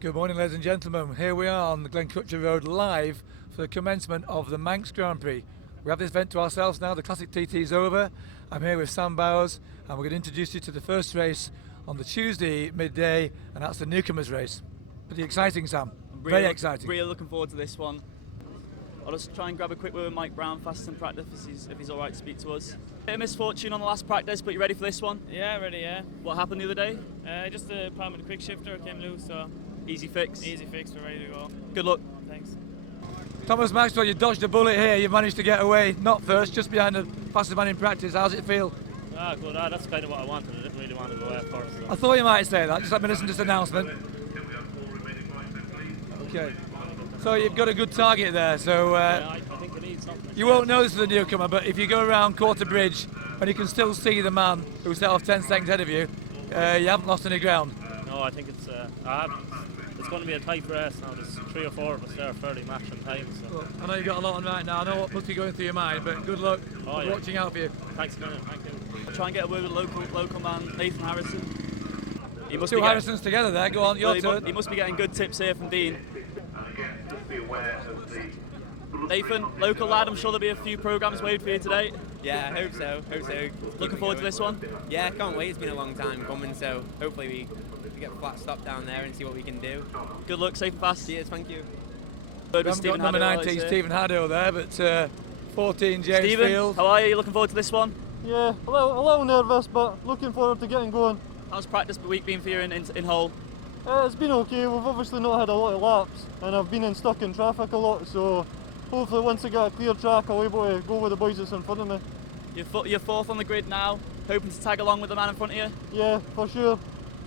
Good morning, ladies and gentlemen. Here we are on the Glen Road live for the commencement of the Manx Grand Prix. We have this event to ourselves now. The Classic TT is over. I'm here with Sam Bowers, and we're going to introduce you to the first race on the Tuesday midday, and that's the Newcomers race. Pretty exciting, Sam. Very exciting. Really looking forward to this one. I'll just try and grab a quick word with Mike Browne fast in practice if he's all right to speak to us. Bit of misfortune on the last practice, but you ready for this one? Yeah, ready, yeah. What happened the other day? Just the problem with the quick shifter came loose, so... Easy fix? Easy fix, we're ready to go. Good luck. Thanks. Thomas Maxwell, you dodged a bullet here. You managed to get away, not first, just behind the fastest man in practice. How's it feel? Ah, good. That's kind of what I wanted. I didn't really want to go out first. So. I thought you might say that. Just let me listen to this announcement. Okay. So you've got a good target there. So yeah, I think we need something. you won't know this is a newcomer, but if you go around Quarter Bridge and you can still see the man who set off 10 seconds ahead of you, you haven't lost any ground. No, I think it's going to be a tight race now. There's 3 or 4 of us there fairly matching time. So. Well, I know you've got a lot on right now. I know what must be going through your mind, but good luck. Yeah. Watching out for you. Thanks a minute. Thank you. I'll try and get a word with local man Nathan Harrison. He must Two be Harrisons together there. Go on, your turn. He must be getting good tips here from Dean. Nathan, local lad, I'm sure there'll be a few programmes waiting for you today. Yeah, I hope so. Looking forward to this one? Yeah, can't wait. It's been a long time coming, so hopefully we get a flat stop down there and see what we can do. Good luck, safe and fast. Cheers, thank you. We haven't got number 19 Stephen Haddo there, but 14 James Stephen, Field. how are you? Looking forward to this one? Yeah, a little nervous, but looking forward to getting going. How's practice week been for you in Hull? It's been okay. We've obviously not had a lot of laps, and I've been stuck in traffic a lot, so hopefully once I get a clear track I'll be able to go with the boys that's in front of me. You're fourth on the grid now, hoping to tag along with the man in front of you? Yeah, for sure.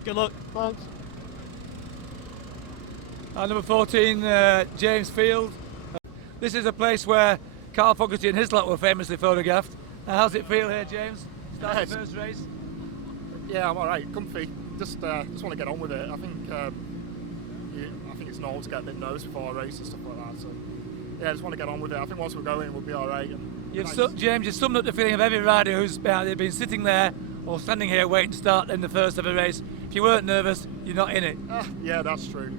Good luck. Thanks. Number 14 James Field. This is a place where Carl Fogarty and his lot were famously photographed. How's it feel here, James? Start the first race? Yeah, I'm alright, comfy. Just want to get on with it. I think it's normal to get a bit nervous before a race and stuff like that. So yeah, just want to get on with it. I think once we're going, we'll be alright. James, you've summed up the feeling of every rider who's been sitting there or standing here waiting to start in the first of a race. If you weren't nervous, you're not in it. Yeah, that's true.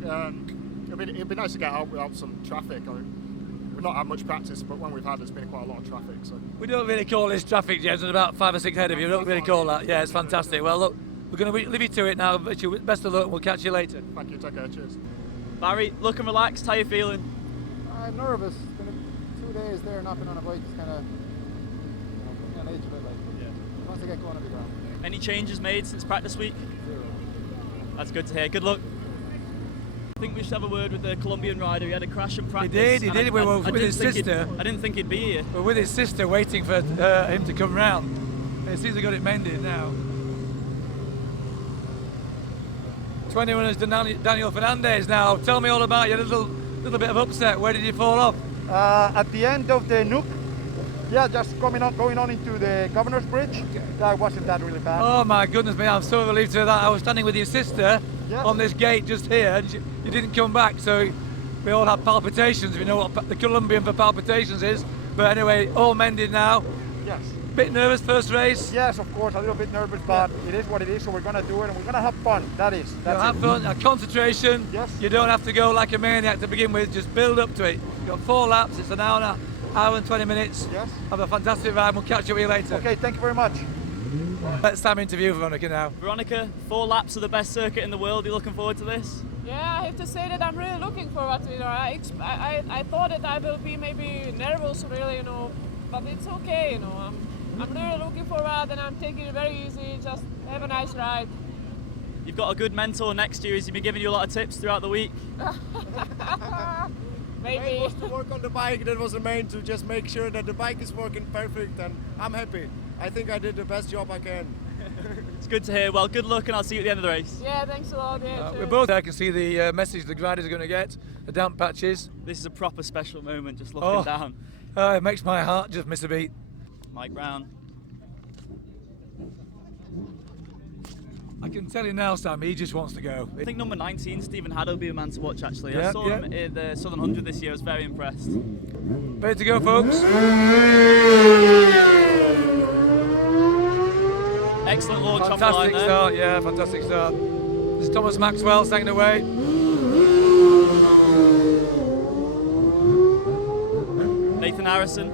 It'd be nice to get out without some traffic. We've not had much practice, but when we've had, there's been quite a lot of traffic. So we don't really call this traffic, James. There's about 5 or 6 ahead of you. We don't really call that. Yeah, it's fantastic. Well, look, we're going to leave you to it now. Wish you best of luck, and we'll catch you later. Thank you. Take care. Cheers. Barry, looking relaxed. How you feeling? I'm nervous. It's been 2 days there, not been on a bike. It's kind of put me on edge a bit. Once I get going, I'll be ground. Any changes made since practice week? 0. That's good to hear. Good luck. I think we should have a word with the Colombian rider. He had a crash in practice. He did. We were with his sister. I didn't think he'd be here. We're with his sister waiting for him to come round. It seems we got it mended now. 21 is Daniel Fernandez now. Tell me all about your little bit of upset. Where did you fall off? At the end of the Nook, yeah, just going on into the Governor's Bridge. That wasn't that really bad. Oh my goodness me, I'm so relieved to hear that. I was standing with your sister on this gate just here, and you didn't come back, so we all had palpitations. We know what the Colombian for palpitations is. But anyway, all mended now. Yes. Bit nervous first race? Yes, of course, a little bit nervous, but it is what it is, so we're going to do it, and we're going to have fun. That's have fun, concentration. Yes. You don't have to go like a maniac to begin with, just build up to it. You've got 4 laps, it's an hour and 20 minutes. Yes. Have a fantastic ride, we'll catch up with you later. Okay, thank you very much. Let's time interview Veronica now. Veronica, 4 laps of the best circuit in the world. Are you looking forward to this? Yeah, I have to say that I'm really looking forward to it. I thought that I will be maybe nervous, really, but it's okay, I'm really looking forward, and I'm taking it very easy. Just have a nice ride. You've got a good mentor next to you. Has he been giving you a lot of tips throughout the week? Maybe. It was to work on the bike. That was the main, to just make sure that the bike is working perfect, and I'm happy. I think I did the best job I can. It's good to hear. Well, good luck, and I'll see you at the end of the race. Yeah, thanks a lot. Yeah, we both can see the message the riders are going to get, the damp patches. This is a proper special moment, just looking down. It makes my heart just miss a beat. Mike Browne. I can tell you now, Sam, he just wants to go. I think number 19, Stephen Haddo, will be a man to watch, actually. Yeah, I saw him in the Southern 100 this year. I was very impressed. Ready to go, folks? Excellent launch on the line there. Fantastic start, yeah, fantastic start. This is Thomas Maxwell taking away. Harrison.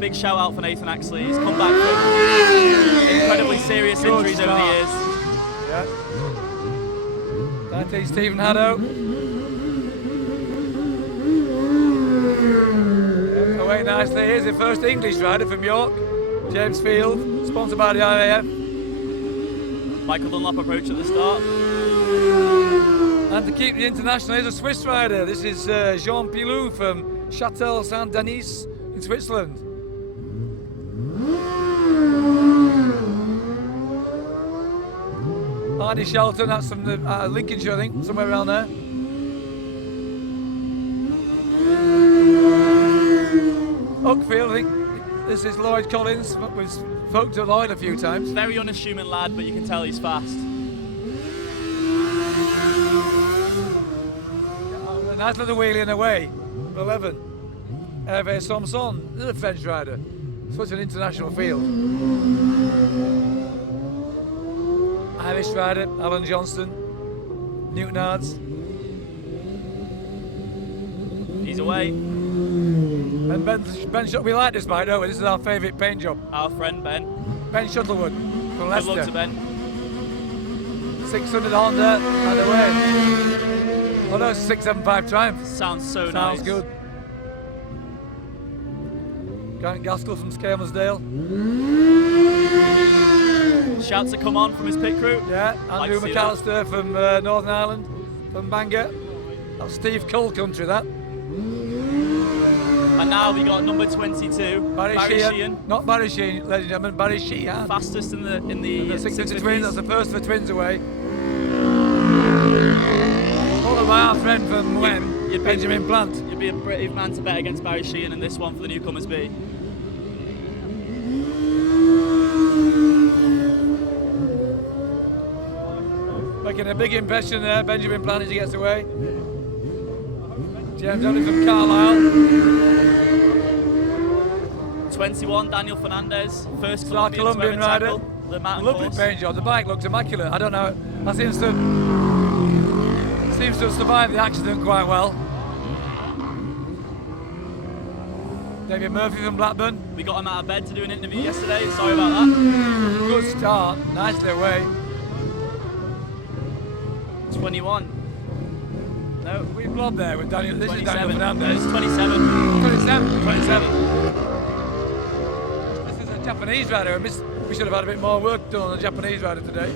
Big shout out for Nathan actually. He's come back from incredibly serious injuries over the years. Yeah. 19 Stephen Haddow. Away nicely. Here's the first English rider from York, James Field, sponsored by the RAF. Michael Dunlop approach at the start. And to keep the international, here's a Swiss rider. This is Jean Pilou from Châtel Saint-Denis in Switzerland. Hardy Shelton, that's from the Lincolnshire, I think, somewhere around there. Uckfield, I think. This is Lloyd Collins. We've spoke to Lloyd a few times. Very unassuming lad, but you can tell he's fast. A nice little wheelie and away. 11. Hervé Samson, this is a French rider. Such an international field. Irish rider, Alan Johnston, Newcomers. He's away. And Ben we like this bike, don't we? This is our favourite paint job. Our friend Ben. Ben Shuttlewood from Good Leicester. luck to Ben. 600 Honda and away. Oh no, it's a 675 Triumph. Sounds so nice. Sounds good. Grant Gaskell from Skelmersdale. Shouts to come on from his pit crew. Yeah, Andrew Like McAllister from Northern Ireland, from Bangor. That's Steve Cull country, that. And now we got number 22, Barry Sheehan. Not Barry Sheehan, ladies and gentlemen, Barry Sheehan. Fastest in the The 650 twins, 650s. that's the first for twins away. Followed by our friend from Wen, Benjamin Plant. You'd be a brave man to bet against Barry Sheehan in this one for the Newcomers B. Making a big impression there, Benjamin Plant as he gets away. James Downey from Carlisle. 21, Daniel Fernandez, first Our Colombian rider. the mountain Lovely course. paint job. The bike looks immaculate. I don't know. That seems to have survived the accident quite well. David Murphy from Blackburn. We got him out of bed to do an interview yesterday. Sorry about that. Good start. Nicely away. 21. No, we blobbed there with Daniel. This is Daniel 27. Fernandez. It's 27. 27. This is a Japanese rider. We should have had a bit more work done on the Japanese rider today.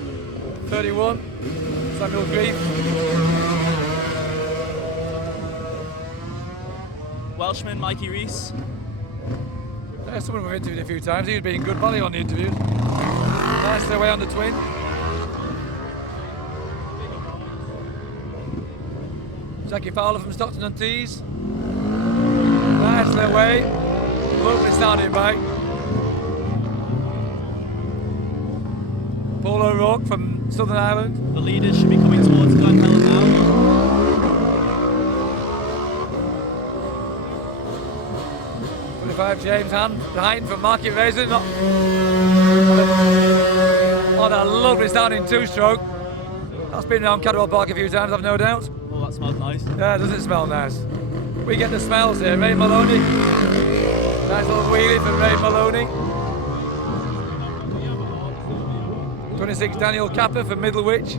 31. Samuel Grief. Welshman Mikey Rees. There's someone we've interviewed a few times. He's been good value on the interviews. Nicely away on the twin. Jackie Fowler from Stockton-on-Tees. Nicely away. Lovely sounding bike. Paul O'Rourke from Southern Ireland. The leaders should be coming towards Glen Harrison now. 25 James Hine from Market Raisin. On a lovely sounding two-stroke. That's been around Cadwell Park a few times, I've no doubt. Oh, that smells nice. Yeah, does it smell nice? We get the smells here. Ray Maloney. Nice little wheelie for Ray Maloney. 26 Daniel Capper from Middlewich.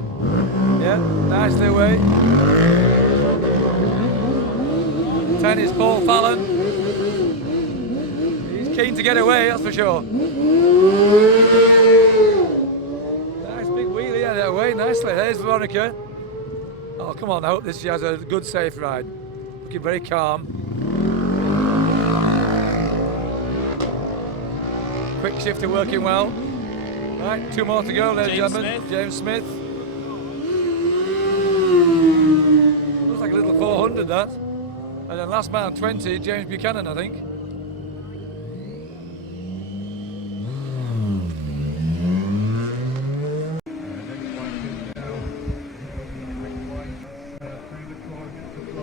Yeah, nicely away. 10 is Paul Fallon. He's keen to get away, that's for sure. Nice big wheelie, yeah, away nicely. There's Veronica. Oh, come on, I hope she has a good, safe ride. Looking very calm. Quick shifter working well. Right, 2 more to go, ladies and gentlemen. James Smith. Looks like a little 400, that. And then last man, 20, James Buchanan, I think.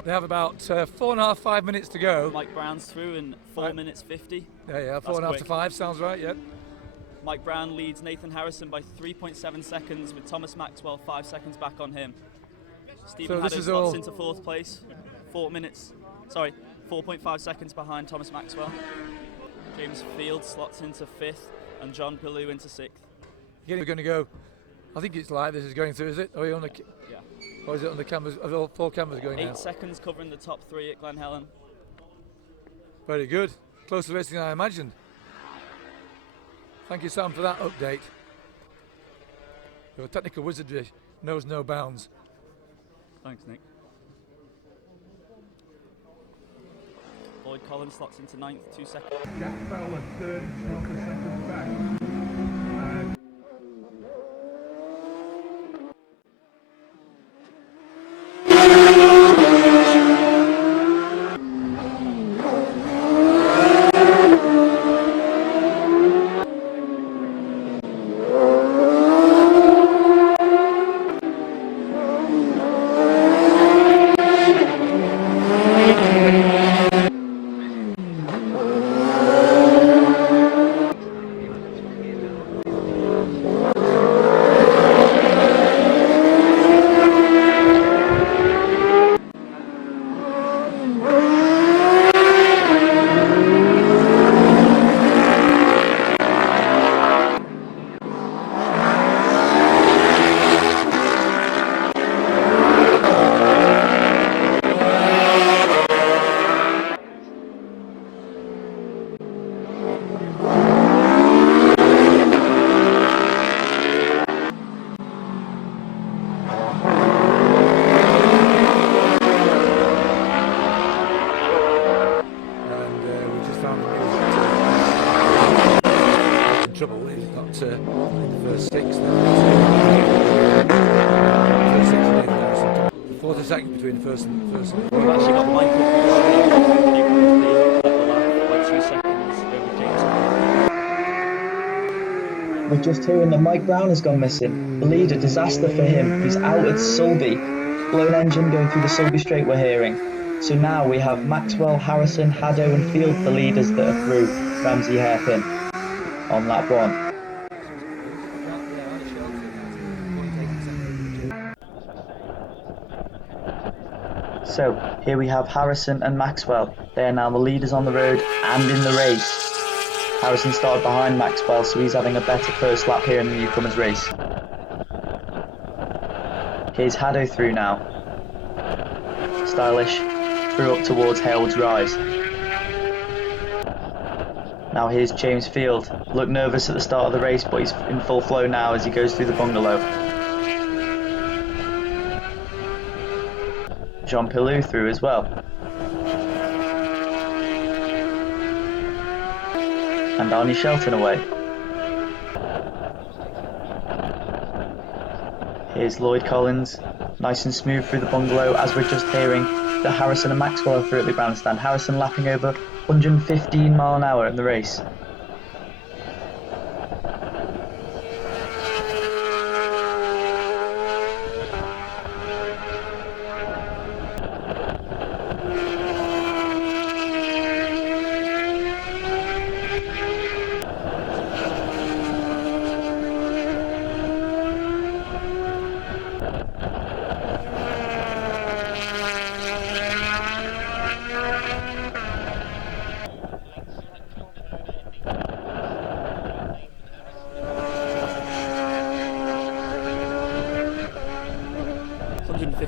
They have about 4.5, 5 minutes to go. Mike Browne's through in 4 minutes 50. Yeah, 4.5 to 5, sounds right, yeah. Mike Browne leads Nathan Harrison by 3.7 seconds with Thomas Maxwell 5 seconds back on him. Stephen So this Haddow is slots all- into 4th place, 4 minutes Sorry, 4.5 seconds behind Thomas Maxwell. James Field slots into 5th and John Pellew into 6th. We're going to go, I think it's live, this is going through, is it? Are we on the, Yeah. or is it on the cameras? Are all 4 cameras going 8 now? seconds covering the top 3 at Glen Helen. Very good. Closer racing than I imagined. Thank you, Sam, for that update. Your technical wizardry knows no bounds. Thanks, Nick. Lloyd Collins slots into 9th, 2 seconds. Jack Fowler, 3rd, 12 seconds back. Trouble is not in the first 6. The 4th second between the first and We've actually got Michael Rees by 2 seconds over James. We're just hearing that Mike Browne has gone missing. The leader, disaster for him. He's out at Sulby. Blown engine going through the Sulby Straight we're hearing. So now we have Maxwell, Harrison, Haddo and Field, the leaders that are through Ramsey Hairpin on lap 1. So here we have Harrison and Maxwell. They are now the leaders on the road and in the race. Harrison started behind Maxwell, so he's having a better first lap here in the Newcomers race. Here's Haddo through now. Stylish, through up towards Harewood's Rise. Now here's James Field. Looked nervous at the start of the race, but he's in full flow now as he goes through the bungalow. John Pellew through as well. And Arnie Shelton away. Here's Lloyd Collins, nice and smooth through the bungalow, as we're just hearing that Harrison and Maxwell are through at the grandstand. Harrison lapping over 115 mile an hour in the race.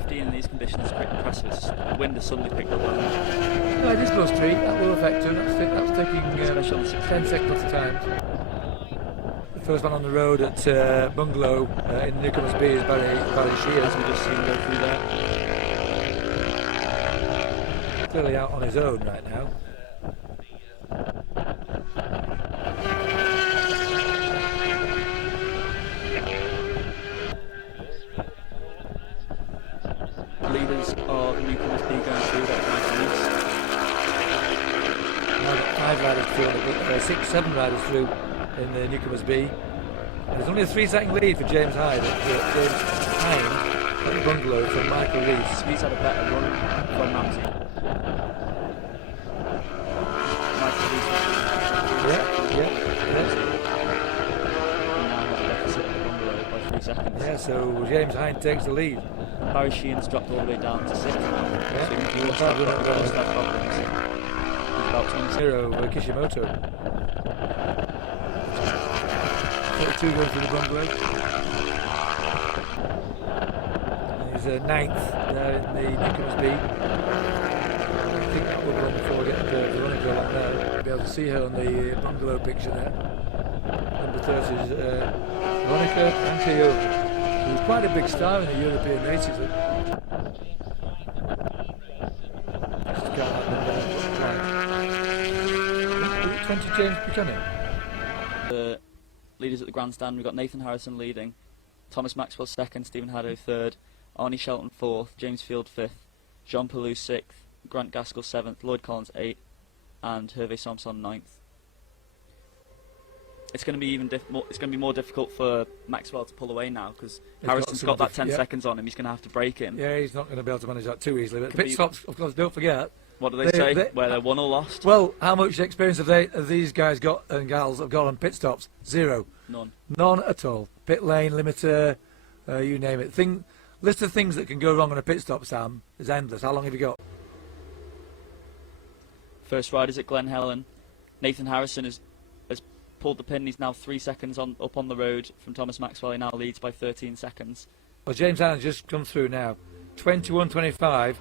In these conditions is quite impressive. The wind has suddenly picked up. No, it is low street, that will affect him. That's taking 10 seconds off the time. The first one on the road at Bungalow in Newcomers B is Barry Shears. We just seen him go through there. Clearly out on his own right now. Leaders of Newcomers B going through that Michael Rees. Now got 5 riders through, 6, 7 riders through in the Newcomers B. And there's only a 3-second lead for James Hyde at the Bungalow from Michael Rees. He's had a better run from Ramsey. Michael Rees. Yeah. And now has a deficit at the Bungalow by 3 seconds. Yeah, so James Hyde takes the lead. Barry Sheehan's dropped all the way down to 6th now. Yeah. So he must have problems. He's about 20. Kishimoto. 32 going through the bungalow. And he's 9th there in the Newcomers B. I think that will go on before we get the running girl on there. You'll be able to see her on the bungalow picture there. Number 30 is Veronica Antiova, who was quite a big star in the European races. Just to count that number. 20 James Buchanan. The leaders at the grandstand, we've got Nathan Harrison leading, Thomas Maxwell 2nd, Stephen Haddo 3rd, Arnie Shelton 4th, James Field 5th, Jean Pelou 6th, Grant Gaskell 7th, Lloyd Collins 8th, and Hervé Samson 9th. It's going to be it's going to be more difficult for Maxwell to pull away now because Harrison's got that 10 seconds on him. He's going to have to break him. Yeah, he's not going to be able to manage that too easily. But pit stops, of course, don't forget. What do they say? Where they're won or lost? Well, how much experience have these guys got and gals have got on pit stops? Zero. None at all. Pit lane, limiter, you name it. List of things that can go wrong on a pit stop, Sam, is endless. How long have you got? First riders at Glen Helen. Nathan Harrison has pulled the pin. He's now 3 seconds up on the road from Thomas Maxwell. He now leads by 13 seconds. Well, James Allen's just come through now. 21.25.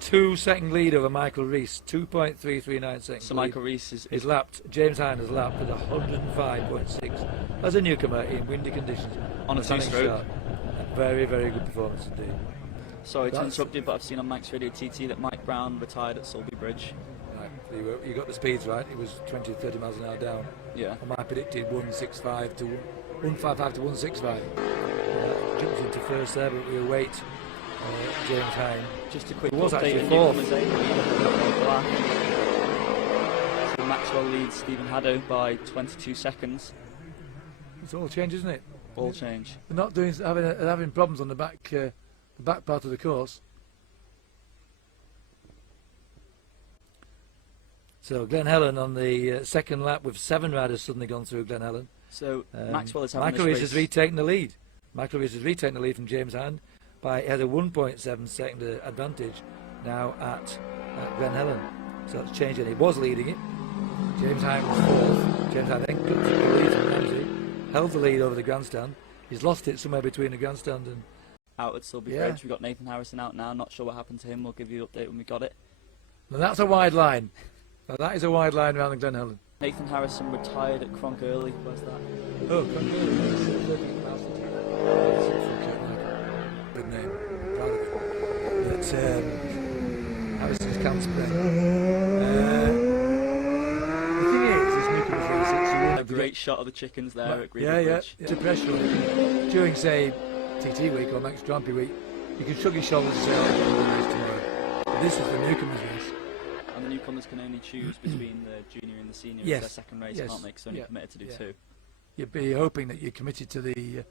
2-second lead over Michael Rees. 2.339 seconds. So Michael Rees is lapped. James Allen has lapped with 105.6 as a newcomer in windy conditions. On a 2-stroke. Very, very good performance indeed. Sorry to interrupt you, but I've seen on Manx Radio TT that Mike Browne retired at Sulby Bridge. Right, you got the speeds right. It was 20 to 30 miles an hour down. Yeah. And I predicted 155 to 165. Jumped into first there, but we await James Hine. Just a quick was update. Actually fourth. So Maxwell leads Stephen Haddo by 22 seconds. It's all change, isn't it? All change. They're not having problems on the back part of the course. So Glen Helen on the second lap with 7 riders suddenly gone through Glen Helen. So Maxwell is having Michael Rees has retaken the lead. Michael Rees has retaken the lead from James Hand by he had a 1.7 second advantage now at Glen Helen. So that's changed and he was leading it. James Hand was 4th. James Hand then cut the lead from Ramsey, held the lead over the grandstand. He's lost it somewhere between the grandstand and out at Sulby Bridge. We've got Nathan Harrison out now. Not sure what happened to him. We'll give you an update when we got it. Now that's a wide line. Now that is a wide line around the Glen Helen. Nathan Harrison retired at Cronk Early. Where's that? Oh, Cronk Early. Good name. Proud of it. But Harrison's camp spray. The thing is Newcomers a great shot of the chickens there at Green Bridge. Yeah. To pressure on it. During, say, TT week or Max Grand Prix week, you can shrug your shoulders and say, oh, I'm race tomorrow. But this is the Newcomers race. And the newcomers can only choose between the junior and the senior. Yes. It's their second race, can't they? Because only committed to do 2. You'd be hoping that you're committed to the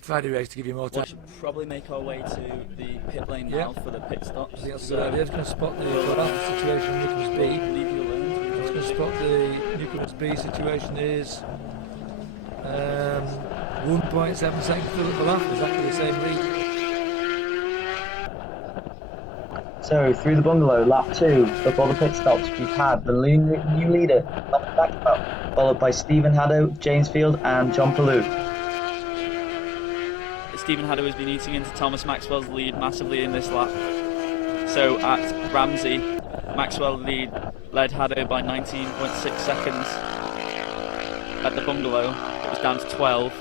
Friday race to give you more time. We should probably make our way to the pit lane now for the pit stops. I think that's a good idea. It's going to spot the situation Newcomers B. Leave you alone. It's going to spot the Newcomers B situation is 1.7 seconds to the lap. Exactly the same lead. So, through the bungalow, lap 2, before the pit stops, we've had the new leader, Maxwell, followed by Stephen Haddo, James Field and John Pelou. Stephen Haddo has been eating into Thomas Maxwell's lead massively in this lap. So at Ramsey, Maxwell led Haddo by 19.6 seconds. At the bungalow, it was down to 12.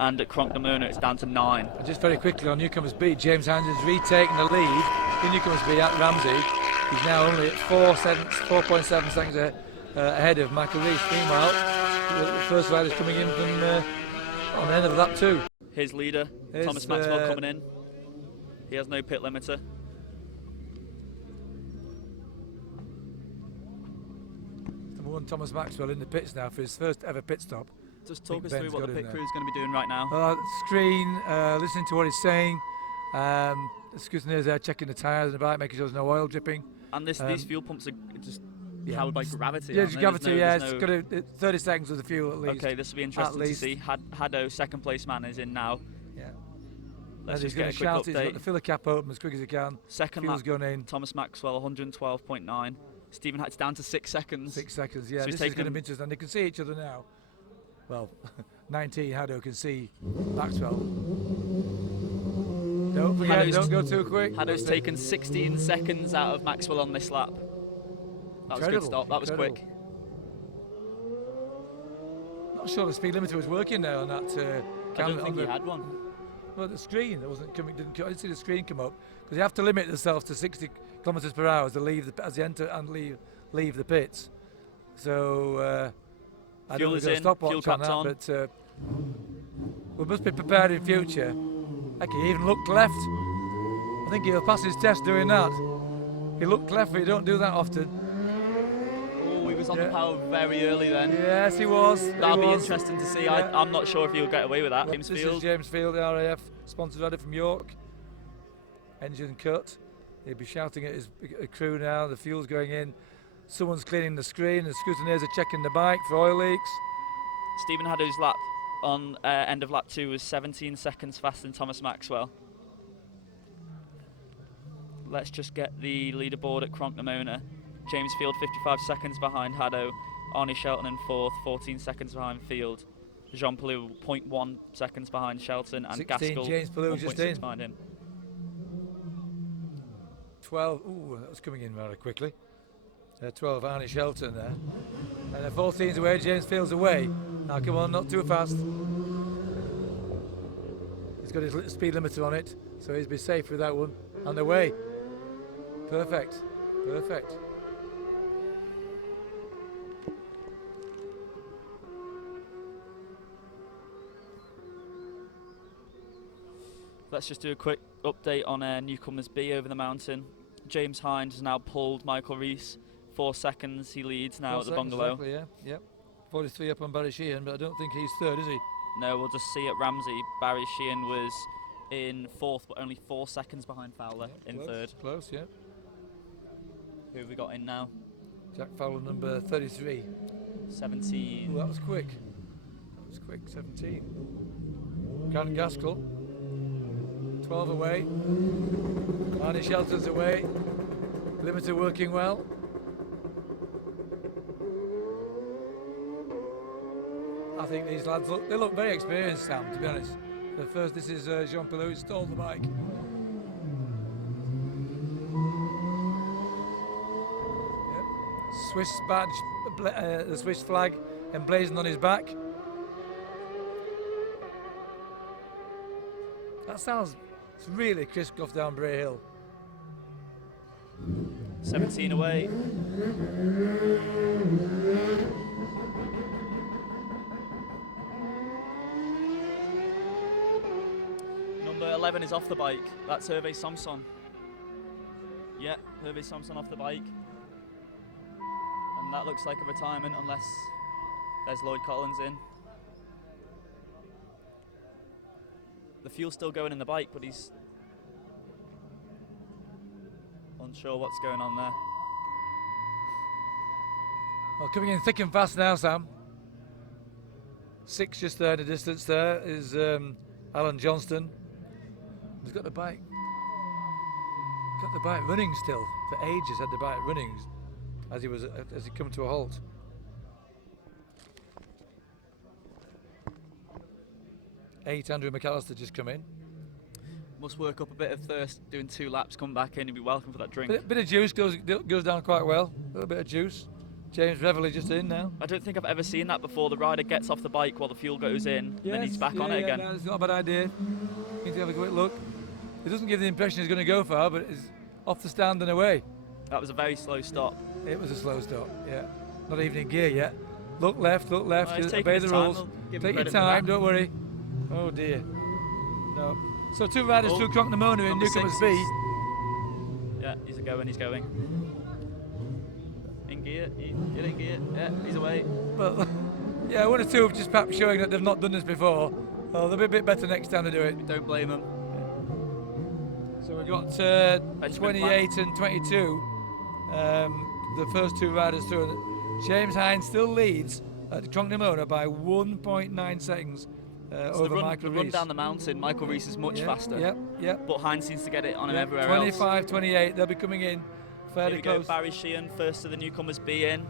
And at Cronk-Namona, it's down to 9. And just very quickly on Newcomers B, James Hand has retaken the lead in Newcomers B at Ramsey. He's now only at 4.7 seconds ahead of Michael Rees. Meanwhile, the first rider's coming in from on the end of lap 2. His leader, Thomas Maxwell, coming in. He has no pit limiter. Number 1, Thomas Maxwell in the pits now for his first ever pit stop. Just talk us through what the pit crew is going to be doing right now. Screen, listening to what he's saying. The scrutineers there checking the tyres and the bike, making sure there's no oil dripping. And these fuel pumps are just powered by gravity. Yeah, it's gravity. It's got 30 seconds of the fuel at least. Okay, this will be interesting to see. Haddo, second place man, is in now. Yeah. Let's he's just going get to a quick shout it. He's got update. the filler cap open as quick as he can. Second Fuel's lap, gone in. Thomas Maxwell 112.9. Stephen Hatch down to 6 seconds. 6 seconds, yeah. So he's This is going to taken be interesting. They can see each other now. Well, 19, Haddo can see Maxwell. Don't forget, don't go too quick. Haddo's taken 16 seconds out of Maxwell on this lap. That was a good stop. That was quick. Not sure the speed limiter was working there on that. I don't think he had one. Well, the screen that wasn't coming. I didn't see the screen come up because you have to limit themselves to 60 kilometres per hour to leave as you enter and leave the pits. So I don't know if there's a stopwatch on that, but we must be prepared in future. Heck, he even looked left. I think he'll pass his test doing that. He looked left, but you don't do that often. Oh, he was on the power very early then. Yes, he was. That'll be interesting to see. Yeah. I'm not sure if he'll get away with that. James This Field. is James Field, the RAF sponsored rider from York. Engine cut. He'll be shouting at his crew now. The fuel's going in. Someone's cleaning the screen. The scrutineers are checking the bike for oil leaks. Stephen Haddo's lap on end of lap 2 was 17 seconds faster than Thomas Maxwell. Let's just get the leaderboard at Cronknamona. James Field 55 seconds behind Haddo. Arnie Shelton in 4th, 14 seconds behind Field. Jean Pelou 0.1 seconds behind Shelton, and 16, Gaskell James Pelou just in. behind him. 12, ooh, that was coming in rather quickly. 12, Arnie Shelton there. And 14's away, James Field's away. Now come on, not too fast. He's got his speed limiter on it, so he's be safe with that one. And away. Perfect, perfect. Let's just do a quick update on Newcomers B over the mountain. James Hind has now pulled Michael Rees. 4 seconds, he leads now at the bungalow. Exactly, yeah, yep. 43 up on Barry Sheehan, but I don't think he's third, is he? No, we'll just see at Ramsey. Barry Sheehan was in 4th, but only 4 seconds behind Fowler in close, 3rd. Close, yeah. Who have we got in now? Jack Fowler, number 33. 17. Ooh, that was quick. That was quick, 17. Grant Gaskell. 12 away. Arnie Shelton's away. Limiter working well. I think these lads look very experienced, Sam, to be honest. The first, this is Jean Pelou who stole the bike. Yep. Swiss badge, the Swiss flag emblazoned on his back. That sounds really crisp off down Bray Hill. 17 away. Number 11 is off the bike. That's Hervé Samson. Yeah, Hervé Samson off the bike. And that looks like a retirement unless there's Lloyd Collins in. The fuel's still going in the bike, but he's unsure what's going on there. Well, coming in thick and fast now, Sam. 6 just there in the distance there is Alan Johnston. He's got the bike. Got the bike running still. For ages had the bike running as he come to a halt. Eight, Andrew McAllister just come in. Must work up a bit of thirst, doing 2 laps, come back in, he'd be welcome for that drink. Bit of juice goes down quite well. A little bit of juice. James Reveley just in now. I don't think I've ever seen that before. The rider gets off the bike while the fuel goes in, and then he's back on it again. Yeah, it's not a bad idea. Need to have a quick look. It doesn't give the impression he's going to go far, but it's off the stand and away. That was a very slow stop. It was a slow stop, yeah. Not even in gear yet. Look left, He's obey the rules. Take your time, don't worry. Oh dear. No. So 2 riders through Cronknamona in Newcomers B. Yeah, he's going. In gear, get in gear. Yeah, he's away. Well, yeah, 1 or 2 have just perhaps showing that they've not done this before. Well, they'll be a bit better next time to do it. Don't blame them. So we've got 28 and 22. The first 2 riders through. James Hines still leads at Cronknamona by 1.9 seconds over Michael the run Rees. down the mountain, Michael Rees is much faster. Yep. But Hines seems to get it on him Yep, everywhere 25, 28. They'll be coming in fairly Here we go, close. Barry Sheehan, first of the Newcomers B in.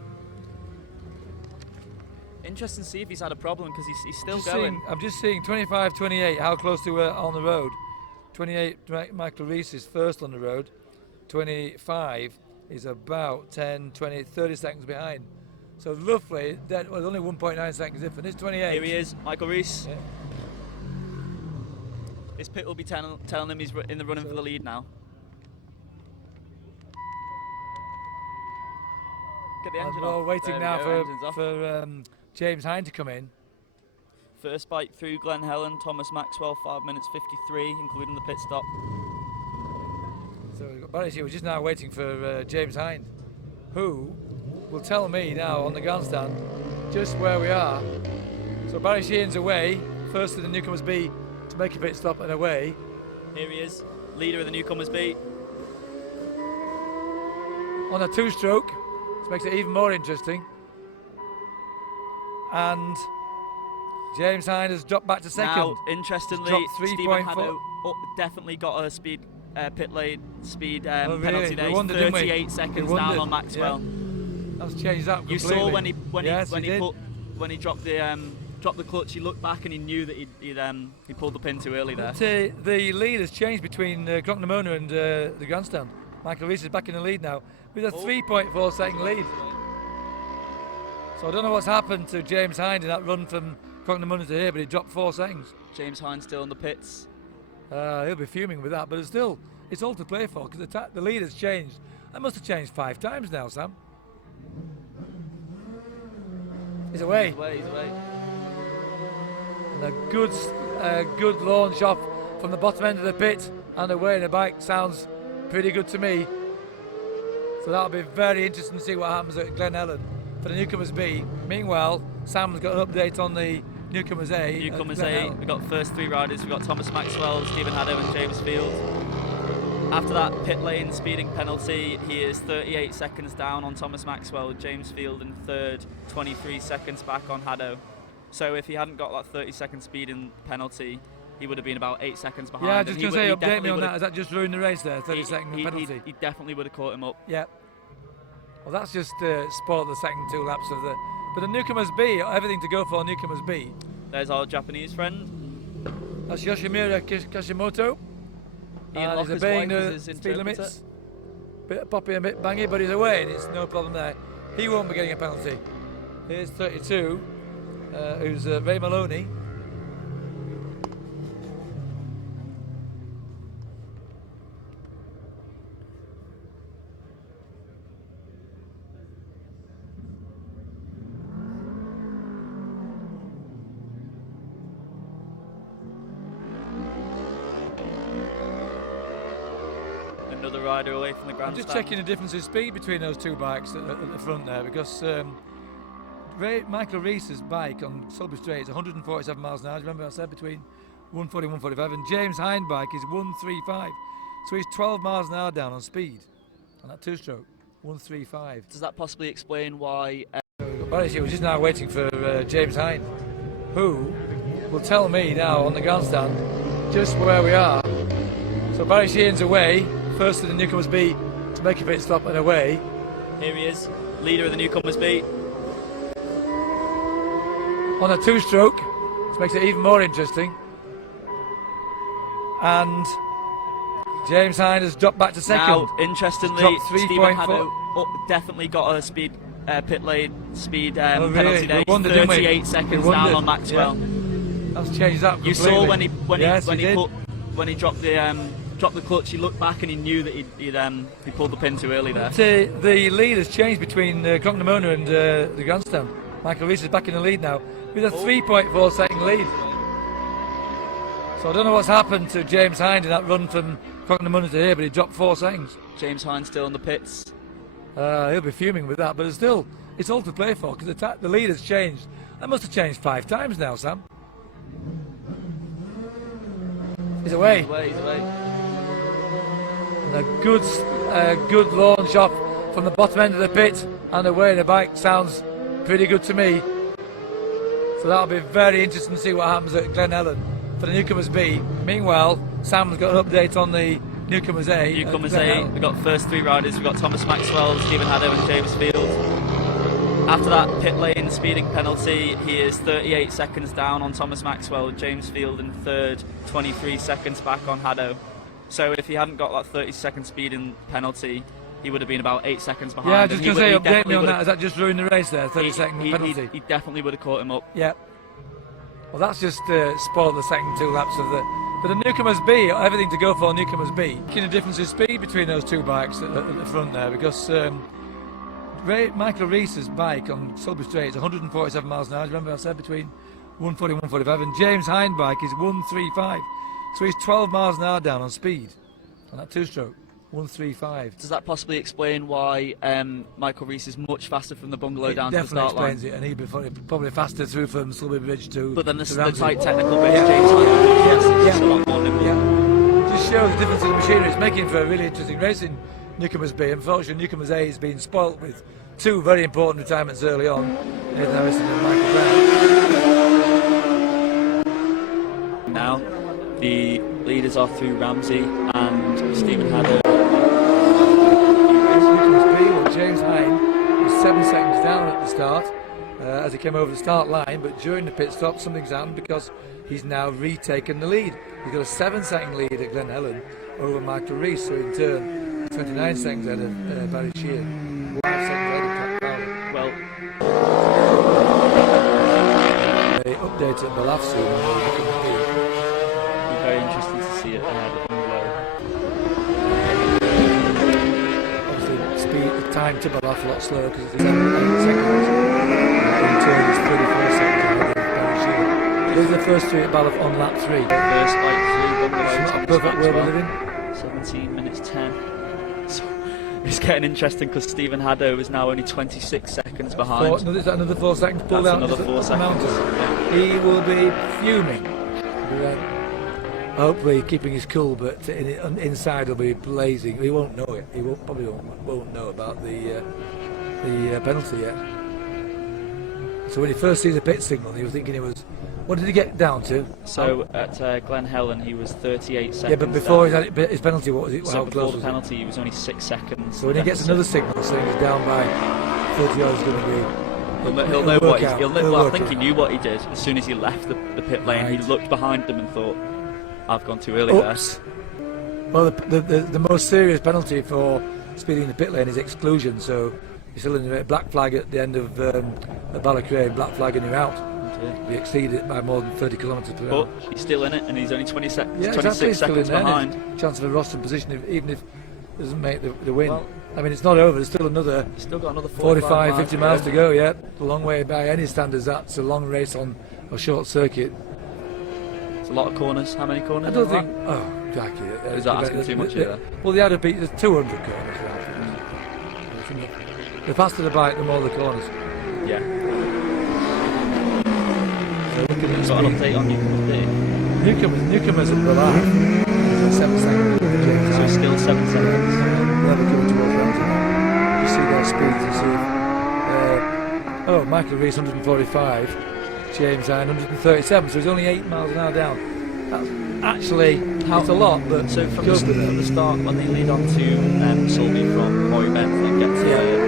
Interesting to see if he's had a problem because he's still going. I'm just seeing 25, 28, how close they were on the road. 28, Michael Rees is first on the road. 25 is about 10, 20, 30 seconds behind. So roughly, that was only 1.9 seconds different. It's 28. Here he is, Michael Rees. Yeah. His pit will be telling him he's in the running for the lead now. Get the engine We're off. waiting There now we go, engine's off. for James Hine to come in. First bike through Glen Helen, Thomas Maxwell, 5 minutes 53, including the pit stop. So we've got Barry Sheehan, we're just now waiting for James Hine, who will tell me now on the grandstand just where we are. So Barry Sheehan's away, first of the Newcomers B to make a pit stop and away. Here he is, leader of the Newcomers B. On a two-stroke, which makes it even more interesting. And James Hine has dropped back to second. Now, interestingly, dropped Stephen 3.4. Haddo definitely got a speed pit lane speed Oh, really? penalty there. We wondered, didn't we? 38 We seconds wondered. down on Maxwell. That's changed that You completely. saw when he dropped the clutch, he looked back and he knew that he pulled the pin too early there. But, the lead has changed between Crocknamona and the grandstand. Michael Rees is back in the lead now with a 3.4 second lead. So I don't know what's happened to James Hine in that run from Crocknamona to here, but he dropped 4 seconds. James Hine still in the pits. He'll be fuming with that, but it's all to play for because the lead has changed. That must have changed 5 times now, Sam. He's away. He's away. And a good launch off from the bottom end of the pit and away in the bike sounds pretty good to me. So that'll be very interesting to see what happens at Glen Helen for the Newcomers B. Meanwhile, Sam's got an update on the Newcomers A. Newcomers A, we've got first 3 riders. We've got Thomas Maxwell, Stephen Haddo and James Field. After that pit lane speeding penalty, he is 38 seconds down on Thomas Maxwell, James Field in third, 23 seconds back on Haddo. So if he hadn't got that 30-second speeding penalty, he would have been about 8 seconds behind. Yeah, just going to say, update me on that. Has that just ruined the race there, 30-second penalty? He definitely would have caught him up. Yeah. Well, that's just spoiled the second 2 laps of the... But the Newcomers B, everything to go for Newcomers B. There's our Japanese friend. That's Yoshimura Kashimoto. Ian He's Locker's obeying wife the is his speed interpreter. limits. Bit poppy and a bit bangy, but he's away and it's no problem there. He won't be getting a penalty. Here's 32, who's Ray Maloney. Another rider away from the I'm grandstand. just checking the difference in speed between those 2 bikes at the front there because Michael Rees's bike on Sulby Straight is 147 miles an hour. Remember I said between 140 and 145, and James Hine bike is 135. So he's 12 miles an hour down on speed on that 2-stroke, 135. Does that possibly explain why... Barry Sheehan was just now waiting for James Hine, who will tell me now on the grandstand just where we are. So Barry Sheehan's away, first of the Newcomers B to make a pit stop and away. Here he is, leader of the Newcomers B. On a 2-stroke, which makes it even more interesting. And James Hine has dropped back to second. Now, interestingly, Dropped Stephen 3.4. Haddo definitely got a pit lane speed Oh, really? penalty there. We wondered, didn't we? 38 seconds We down wondered. on Maxwell. Yeah. That's changed that completely. You saw when he dropped the clutch, he looked back and he knew that he pulled the pin too early there. But, the lead has changed between Crocknamona and the grandstand. Michael Rees is back in the lead now with a 3.4 second lead. So I don't know what's happened to James Hine in that run from Crocknamona to here, but he dropped 4 seconds. James Hine still in the pits. He'll be fuming with that, but it's all to play for because the lead has changed. That must have changed 5 times now, Sam. He's away. He's away. And a good launch off from the bottom end of the pit and away in the bike sounds pretty good to me. So So that'll be very interesting to see what happens at Glen Helen for the Newcomers B. Meanwhile, Sam's got an update on the Newcomers A. Newcomers A, we've got first three riders, we've got Thomas Maxwell, Stephen Haddow and James Field. After that pit lane speeding penalty, he is 38 seconds down on Thomas Maxwell, James Field in third, 23 seconds back on Haddow. So if he hadn't got that 30-second speeding penalty, he would have been about 8 seconds behind. Yeah, I was just going to say, update me on that. Has that just ruined the race there, 30-second penalty? He definitely would have caught him up. Yeah. Well, that's just spoiled the second 2 laps of the... For the Newcomers B, everything to go for Newcomers B. The difference in speed between those 2 bikes at the front there, because Michael Rees's bike on Sulby Straight is 147 miles an hour. Remember I said between 140 and 145, and James Hind's bike is 135. So he's 12 miles an hour down on speed on that 2-stroke. 135. Does that possibly explain why Michael Rees is much faster from the bungalow down to the definitely start line? explains it, and he'd be probably faster through from Sulby Bridge to. But then the Ramsey. tight technical bit, James Hine, a lot more nimble. Yeah. Just shows the difference in the machinery. It's making for a really interesting race in Newcomers B. Unfortunately, Newcomers A has been spoilt with 2 very important retirements early on. Nathan Harrison and Michael Browne. Now, the leaders are through Ramsey and Stephen Haddow. James Hine was 7 seconds down at the start as he came over the start line, but during the pit stop something's happened because he's now retaken the lead. He's got a 7-second lead at Glen Helen over Michael Rees, so in turn 29 seconds ahead of Barry Shear, 5 seconds ahead of Pat Fowler. Well, the update at Balaf soon. It'll be very interesting to see it ahead of the time to Balaf a lot slower because it's 8 seconds. In turn, it's 34 seconds ahead of Barry Shear. Those are the first 3 at Balaf on lap 3. First like 3 bungalow. It's not a perfect world we live in. 17 minutes 10. So it's getting interesting because Stephen Haddow is now only 26 seconds behind. Is that another 4 seconds pulled out? Another 4 seconds. He will be fuming. Hopefully keeping his cool, but inside will be blazing. He won't know it. He probably won't know about the penalty yet. So when he first sees the pit signal, he was thinking it was. What did he get down to? So at Glen Helen, he was 38 seconds. Yeah, but before his penalty, what was it? So how before close the was penalty, he was only 6 seconds. So when he gets another signal saying he's down by 30 yards, going to be. He'll know what he's. Well, I think he knew what he did as soon as he left the pit lane. Right. He looked behind him and thought, "I've gone too early there." Well, the most serious penalty for speeding the pit lane is exclusion. So you're still in the black flag at the end of Ballacrane, black flag, and you're out. You exceed it by more than 30 kilometres per hour. But he's still in it, and he's only 26 seconds behind. Chance of a rostrum position, even if it doesn't make the win. Well, I mean, it's not over. There's still got another 45, 50 miles to go. Yeah, a long way by any standards. That's a long race on a short circuit. It's a lot of corners. How many corners? I don't think. Oh, Jackie. Is that asking too much here? Well, the other beat, there's 200 corners. The faster the bike, the more the corners. Yeah. So got an update on Newcomers at the line. 7 seconds. So still 7 seconds. Never coming towards Ramsey. You see their speeds and see. Michael Rees 145, James Hine 137. So he's only 8 miles an hour down. That's actually it's a lot, but so from the start when they lead on to Sulby from Hoy Bend and get to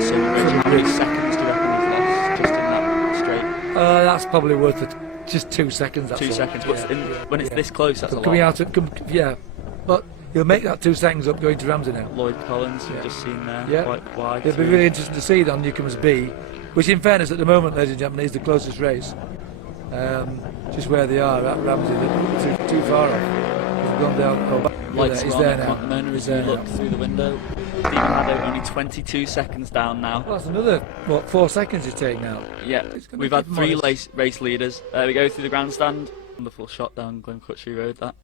Sulby Bridge, how many seconds do you reckon he's lost just in that straight? That's probably worth it. Just 2 seconds. That's 2 seconds, but when it's this close, that's a lot. Coming out, but he'll make that 2 seconds up going to Ramsey now. Lloyd Collins, you've just seen there, quite wide. It'll be really interesting to see it on Newcomers B, which in fairness at the moment, ladies and gentlemen, is the closest race. Just where they are at Ramsey, they're too far off. They've gone down. Lights he's are there on now. at the moment as you look through the window. Stephen Haddow only 22 seconds down now. Well, that's another 4 seconds he's taking now. Yeah, we've had 3 race leaders. We go through the grandstand. Wonderful shot down Glen Cutchery Road. That.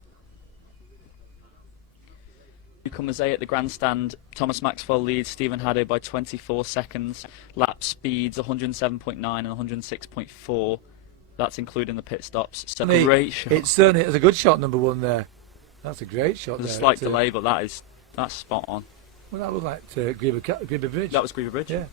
Newcomers A at the grandstand. Thomas Maxwell leads Stephen Haddow by 24 seconds. Lap speeds 107.9 and 106.4. That's including the pit stops. So great shot. It's certainly a good shot, number 1 there. That's a great shot. There's a slight delay, but that's spot on. Well, that looked like Griever Bridge. That was Griever Bridge. Yeah.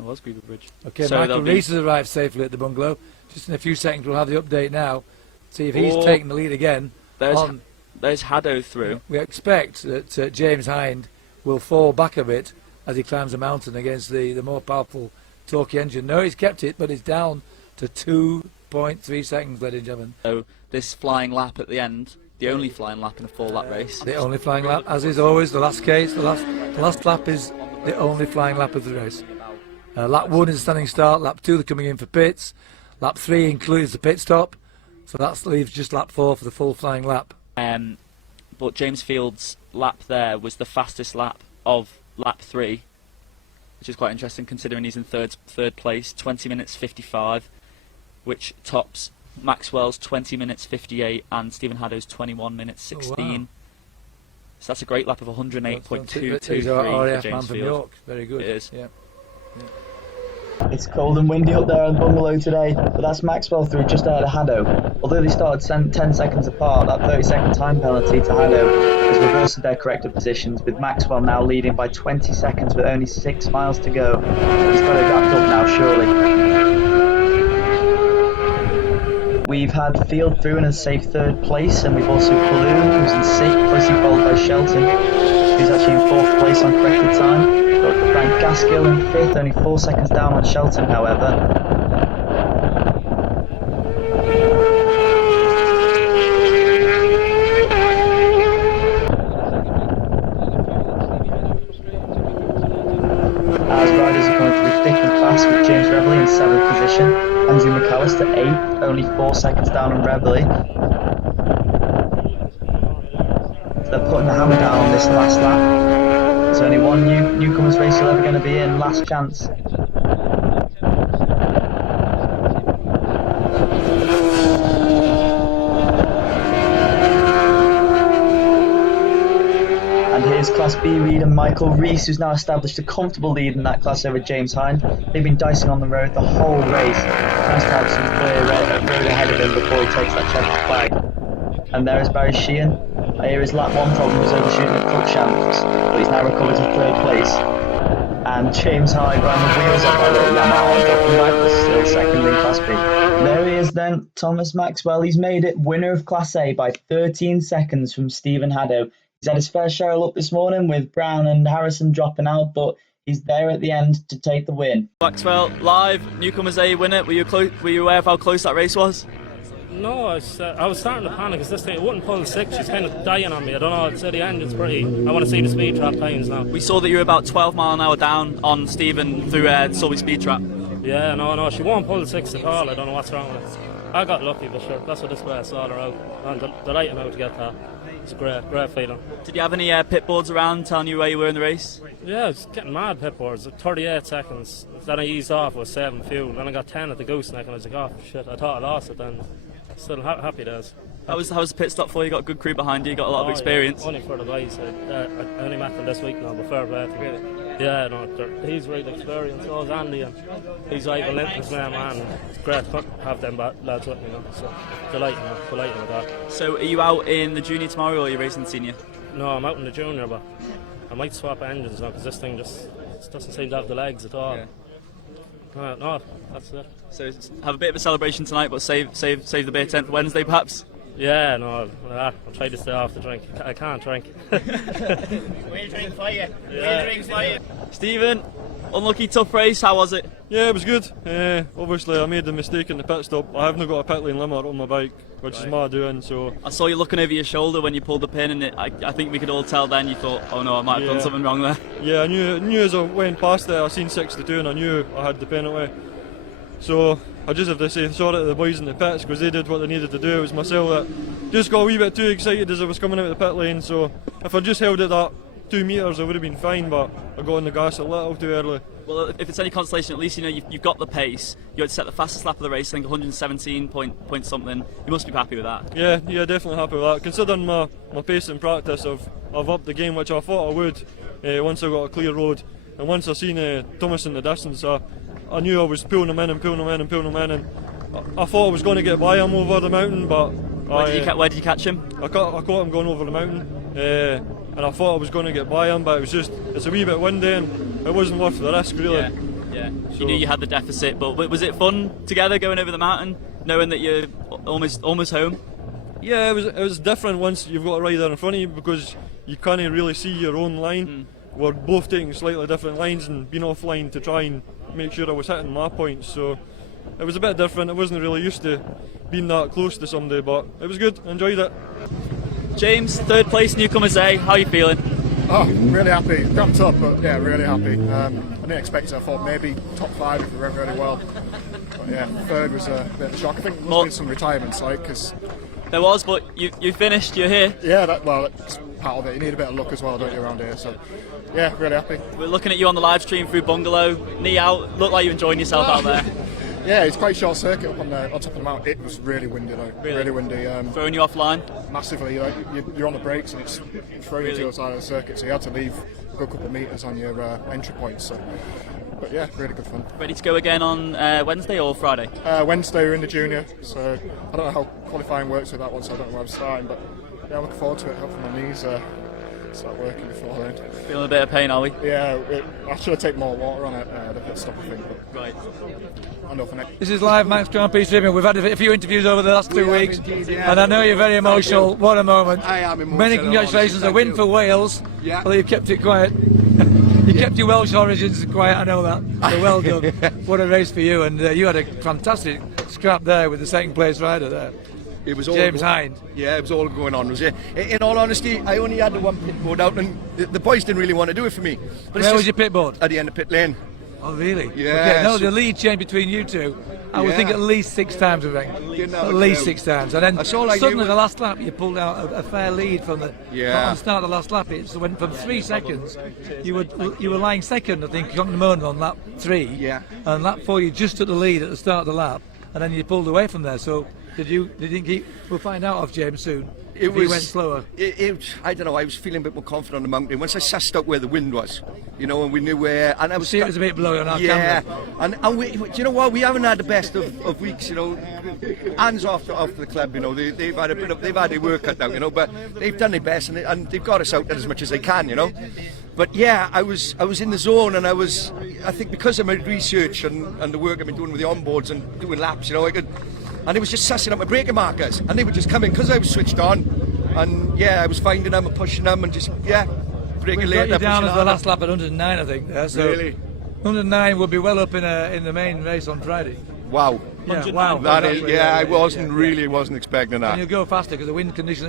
It was Greenwood Bridge. Okay, So Michael they'll be- Rees has arrived safely at the bungalow. Just in a few seconds, we'll have the update now. See if he's taking the lead again. There's Haddo through. We expect that James Hind will fall back a bit as he climbs the mountain against the more powerful Torquay engine. No, he's kept it, but it's down to 2.3 seconds, ladies and gentlemen. So this flying lap at the end, the only flying lap in a 4-lap race. The only flying lap, as is always the last case. The last lap is the only flying lap of the race. Lap 1 is a standing start. Lap 2 they're coming in for pits. Lap 3 includes the pit stop. So that leaves just lap 4 for the full flying lap. But James Field's lap there was the fastest lap of lap 3, which is quite interesting considering he's in third place, 20 minutes 55, which tops Maxwell's 20 minutes 58 and Stephen Haddo's 21 minutes 16. Oh, wow. So that's a great lap of 108.223 He's our for RAF James man from Field. York. Very good. It is. Yeah. It's cold and windy up there on the bungalow today, but that's Maxwell through just ahead of Haddo. Although they started 10 seconds apart, that 30-second time penalty to Haddo has reversed their corrected positions, with Maxwell now leading by 20 seconds with only 6 miles to go. He's got it wrapped up now, surely. We've had Field through in a safe 3rd place, and we've also Balloon, who's in 6th, closely followed by Shelton, who's actually in 4th place on corrected time. Got Frank Gaskill in 5th, only 4 seconds down on Shelton, however. As riders are coming through thick and fast, with James Reveley in 7th position, Andrew McAllister 8th, only 4 seconds down on Reveley. So they're putting the hammer down on this last lap. There's only one Newcomers race you're ever going to be in, last chance. And here's Class B leader Michael Rees, who's now established a comfortable lead in that class over James Hind. They've been dicing on the road the whole race. Tries to have some clear road ahead of him before he takes that checker flag. And there is Barry Sheehan. Here his lap 1 problem was overshooting at Cruikshanks, but he's now recovered to 3rd place. And James Hyde ran the wheels off by little Yamaha, dropping back, but still 2nd in Class B. There he is then, Thomas Maxwell. He's made it winner of Class A by 13 seconds from Stephen Haddo. He's had his fair share of luck this morning with Browne and Harrison dropping out, but he's there at the end to take the win. Maxwell, live, Newcomers A winner. Were you aware of how close that race was? No, I was starting to panic because this thing, it wouldn't pull 6. She's kind of dying on me. I don't know, it's at the end, it's pretty. I want to see the speed trap times now. We saw that you were about 12 mile an hour down on Stephen through Sulby speed trap. Yeah, no, she won't pull 6 at all. I don't know what's wrong with it. I got lucky, but sure, that's what this race is all about. I'm delighted now to get that. It's great feeling. Did you have any pit boards around telling you where you were in the race? Yeah, I was getting mad pit boards. 38 seconds. Then I eased off with 7 fuel. Then I got 10 at the gooseneck and I was like, oh shit, I thought I lost it then. Still happy days. How was the pit stop for you? You got a good crew behind you, you got a lot of experience. Yeah. Only for the guys. I only met them this week now, but fair play. Really? Yeah, no, he's really experienced. So is Andy, and he's like relentless man. It's great to have them lads with me, you know. So delighted with that. So are you out in the junior tomorrow, or are you racing the senior? No, I'm out in the junior, but I might swap engines now because this thing just doesn't seem to have the legs at all. Yeah. No, that's it. So have a bit of a celebration tonight, but save the beer tent for Wednesday, perhaps. Yeah, no, I'll try to stay off the drink. I can't drink. We'll drink for you. We'll drink for you. Stephen, unlucky tough race. How was it? Yeah, it was good. Obviously, I made the mistake in the pit stop. I haven't got a pit lane limiter on my bike, which is my doing. So I saw you looking over your shoulder when you pulled the pin, and I think we could all tell then you thought, oh no, I might have done something wrong there. Yeah, I knew as I went past it, I seen 62 and I knew I had the penalty. So I just have to say sorry to the boys in the pits because they did what they needed to do. It was myself that just got a wee bit too excited as I was coming out of the pit lane. So if I just held it that 2 metres, I would have been fine, but I got on the gas a little too early. Well, if it's any consolation, at least you know you've got the pace. You had set the fastest lap of the race, I think 117 point something. You must be happy with that. Yeah, definitely happy with that. Considering my pace in practice, I've upped the game, which I thought I would once I got a clear road. And once I seen Thomas in the distance, I knew I was pulling him in, and I thought I was going to get by him over the mountain, but where did you catch him? I caught him going over the mountain, and I thought I was going to get by him, but it's a wee bit windy and it wasn't worth the risk really. Yeah. So, You knew you had the deficit, but was it fun together going over the mountain, knowing that you're almost home? yeah, it was different once you've got a rider in front of you because you can't really see your own line. We're both taking slightly different lines and being offline to try and make sure I was hitting my points. So it was a bit different. I wasn't really used to being that close to somebody, but it was good. I enjoyed it. James, 3rd place, Newcomers A. How are you feeling? Oh, really happy. Cramped up, but yeah, really happy. I didn't expect it. I thought maybe top 5 if it went really well. But yeah, 3rd was a bit of a shock. I think there must be some retirements, like, because there was, but you finished. You're here. Yeah, it's part of it. You need a bit of luck as well, don't you, around here? So yeah, really happy. We're looking at you on the live stream through Bungalow. Knee out. Looked like you're enjoying yourself out there. Yeah, it's quite short circuit up on top of the mountain. It was really windy though. Really windy. Throwing you offline? Massively. Like, you're on the brakes and it's throwing you to the side of the circuit, so you had to leave a good couple of metres on your entry points. So. But yeah, really good fun. Ready to go again on Wednesday or Friday? Wednesday we're in the junior, so I don't know how qualifying works with that one, so I don't know where I'm starting, but yeah, I'm looking forward to it. Hopefully my knees start working before then. Feeling a bit of pain, are we? Yeah, I should have taken more water on it, the pit stop, I think. But right. I know for next. This is live Manx Grand Prix streaming. We've had a few interviews over the last 2 weeks, and I know you're very emotional. What a moment. I am emotional. Many congratulations. A win for Wales. Yeah. Well, you've kept it quiet. You kept your Welsh origins quiet, I know that. So well done. What a race for you, and you had a fantastic scrap there with the 2nd place rider there. It was all James Hind. Yeah, it was all going on, was it? In all honesty, I only had the one pit board out, and the boys didn't really want to do it for me. But Where was your pit board? At the end of pit lane. Oh, really? Yeah. Okay, no, the lead change between you two, I would think at least 6 times, I think. At least 6 times. And then suddenly the last lap, you pulled out a fair lead from the start of the last lap. It went from 3 seconds. You were lying second, I think, on the moment on lap 3. Yeah. And lap 4, you just took the lead at the start of the lap, and then you pulled away from there. So did you keep? We'll find out of James soon. He went slower. I don't know. I was feeling a bit more confident on the mountain once I sussed out where the wind was, and we knew where. And I was. See, it was a bit blowing on our camera. And we, do you know what? We haven't had the best of weeks. Hands off the club. They've had they've had their work cut out. But they've done their best and they've got us out there as much as they can. But yeah, I was in the zone, and I think because of my research and the work I've been doing with the onboards and doing laps, I could. And it was just sussing up my braking markers, and they were just coming because I was switched on, and yeah, I was finding them and pushing them and just braking later. Got you down as the last lap at 109, I think. So really, 109 would be well up in the main race on Friday. Wow. Yeah, wow. That is, I wasn't expecting that. And you'll go faster because the wind condition.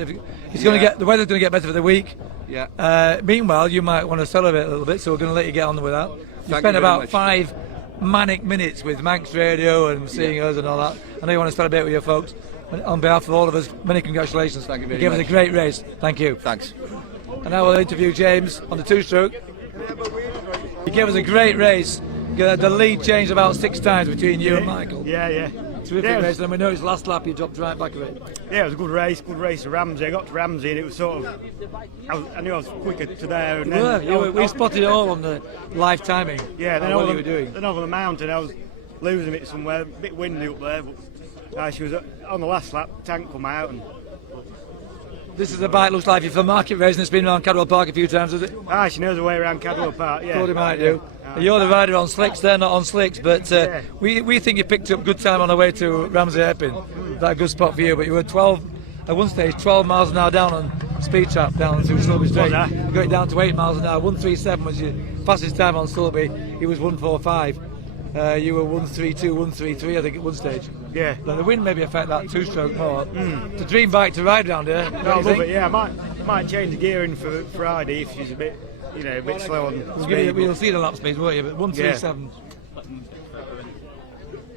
It's going to get the weather's going to get better for the week. Yeah. Meanwhile, you might want to celebrate a little bit, so we're going to let you get on with that. You spent about 5 manic minutes with Manx Radio and seeing us and all that. I know you want to celebrate with your folks. On behalf of all of us, many congratulations. Thank you very much. You gave us a great race. Thank you. Thanks. And now we'll interview James on the 2-stroke. You gave us a great race. The lead changed about 6 times between you and Michael. Yeah. Terrific race. And we noticed last lap you dropped right back of it. Yeah, it was a good race to Ramsey. I got to Ramsey and it was sort of. I knew I was quicker to there. And we spotted it all on the live timing. Yeah, then what you were doing. Then over the mountain, I was losing it somewhere, a bit windy up there. But she was on the last lap. Tank come out and. This is the bike looks like for market racing. It's been around Cadwell Park a few times, has it? She knows her way around Cadwell Park. Yeah. Thought it might do. You're the rider on slicks. They're not on slicks, but we think you picked up good time on the way to Ramsey Hairpin. That's a good spot for you. But you were 12 at one stage, 12 miles an hour down on speed trap down through Sulby Straight. You got it down to 8 miles an hour. 137 was your fastest time on Sulby. He was 145. You were 132, 133, I think, at one stage. Yeah. But the wind maybe affect that 2-stroke more. It's a dream bike to ride around here. I love it. Yeah, I might change the gearing for Friday if she's a bit slow on speed. We'll see the lap speed, won't you? But 137.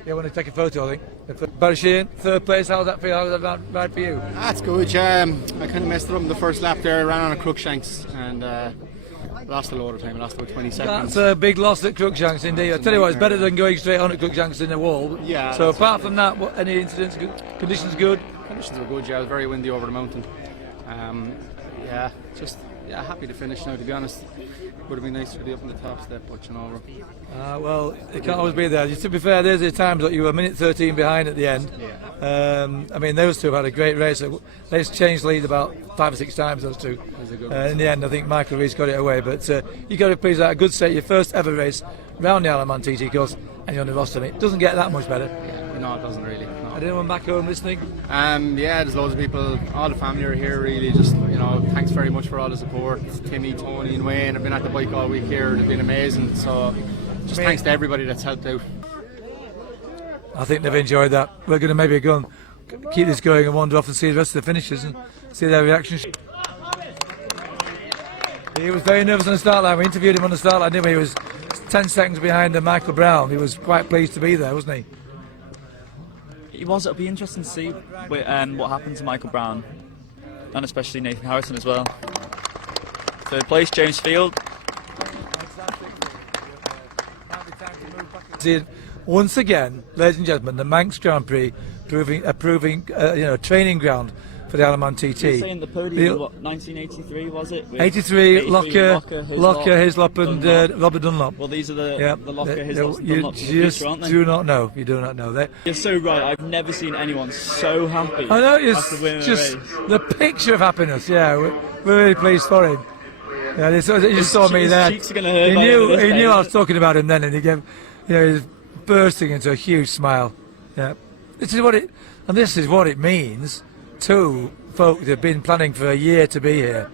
Yeah, I want to take a photo, I think. Barry Sheehan, 3rd place. How does that feel? How does that ride for you? That's good. I kind of messed it up in the first lap there. I ran on a Crookshanks and lost a load of time. I lost about 20 seconds. That's a big loss at Crookshanks, indeed. I tell you what, it's better than going straight on at Crookshanks in the wall. Yeah. So apart from that, any incidents? Conditions good? Conditions were good. Yeah, it was very windy over the mountain. Happy to finish now. To be honest, would have been nice to be up in the top step, but well, it can't always be there. To be fair, there's the times that you were a minute 13 behind at the end. I mean, those two have had a great race. They've changed lead about 5 or 6 times, those two. In the end, I think Michael Rees got it away. But you got to please that a good set, your first ever race round the Isle of Man TT course and you're on the roster. It doesn't get that much better. No, it doesn't really. No. Anyone back home listening? Yeah, there's loads of people. All the family are here. Really, just thanks very much for all the support. Timmy, Tony, and Wayne have been at the bike all week here. They've been amazing. So, just thanks to everybody that's helped out. I think they've enjoyed that. We're going to maybe go and keep this going and wander off and see the rest of the finishers and see their reactions. He was very nervous on the start line. We interviewed him on the start line, didn't we? He was 10 seconds behind Michael Browne. He was quite pleased to be there, wasn't he? It was. It'll be interesting to see what happened to Michael Browne, and especially Nathan Harrison as well. Third place, James Field. Once again, ladies and gentlemen, the Manx Grand Prix proving training ground for the Isle of Man TT. You were saying the podium, what, 1983 was it? 83, Locker, Hislop and Robert Dunlop. Well, these are the Locker, Hislop and Dunlop. You just do not know. You do not know that. You're so right. I've never seen anyone so happy. I know, after winning just a race. the picture of happiness. Yeah, we're really pleased for him. Yeah, he just saw me there. Cheeks are gonna hurt He by knew this day. I was talking about him then, and he gave, he was bursting into a huge smile. Yeah, this is what it means to folk that have been planning for a year to be here.